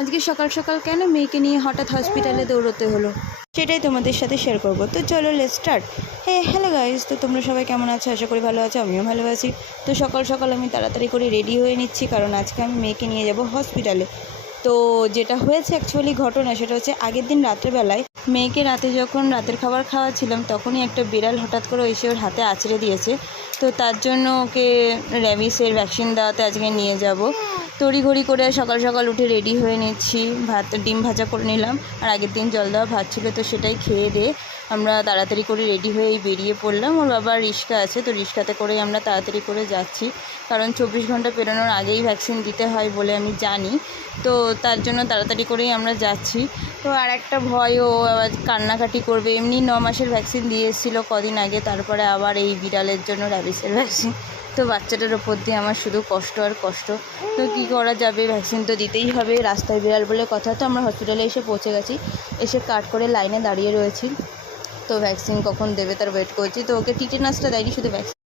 আজকে সকাল সকাল কেন মেয়েকে নিয়ে হঠাৎ হসপিটালে দৌড়তে হলো সেটাই তোমাদের সাথে শেয়ার করব। তো চলো লেটস স্টার্ট। হ্যালো গাইস, তো তোমরা সবাই কেমন আছো? আশা করি ভালো আছো, আমিও ভালো আছি। তো সকাল সকাল আমি তাড়াতাড়ি করে রেডি হয়ে নিচ্ছি, কারণ আজকে আমি মেয়েকে নিয়ে যাব হসপিটালে। তো যেটা হয়েছে অ্যাকচুয়ালি ঘটনা, সেটা হচ্ছে আগের দিন রাত্রেবেলায় মেয়েকে রাতে যখন রাতের খাবার খাওয়াচ্ছিলাম, তখনই একটা বিড়াল হঠাৎ করে এসে ওর হাতে আঁচড়ে দিয়েছে। তো তার জন্য ওকে র্যাবিসের ভ্যাকসিন দেওয়াতে আজকে নিয়ে যাব। তড়িঘড়ি করে সকাল সকাল উঠে রেডি হয়ে নিচ্ছি, ডিম ভাজা করে নিলাম, আর আগের দিন জল দেওয়া ভাত ছিল, তো সেটাই খেয়ে দিয়ে আমরা তাড়াতাড়ি করে রেডি হয়েই বেরিয়ে পড়লাম। ওর বাবার রিক্সা আছে, তো রিক্সাতে করেই আমরা তাড়াতাড়ি করে যাচ্ছি, কারণ 24 ঘন্টা পেরোনোর আগেই ভ্যাকসিন দিতে হয় বলে আমি জানি। তো তার জন্য তাড়াতাড়ি করেই আমরা যাচ্ছি। তো আর একটা ভয়ও, আবার কান্নাকাটি করবে। এমনি 9 মাসের ভ্যাকসিন দিয়ে এসেছিলো কদিন আগে, তারপরে আবার এই বিড়ালের জন্য র্যাবিসের ভ্যাকসিন। তো বাচ্চাটার ওপর দিয়ে আমার শুধু কষ্ট আর কষ্ট। তো কী করা যাবে, ভ্যাকসিন তো দিতেই হবে, রাস্তায় বিড়াল বলে কথা। তো আমরা হসপিটালে এসে পৌঁছে গেছি, এসে কাট করে লাইনে দাঁড়িয়ে রয়েছি। তো ভ্যাকসিন কখন দেবে তার ওয়েট করছি। তো ওকে টিটেনাসটা দেয়নি, শুধু ভ্যাকসিন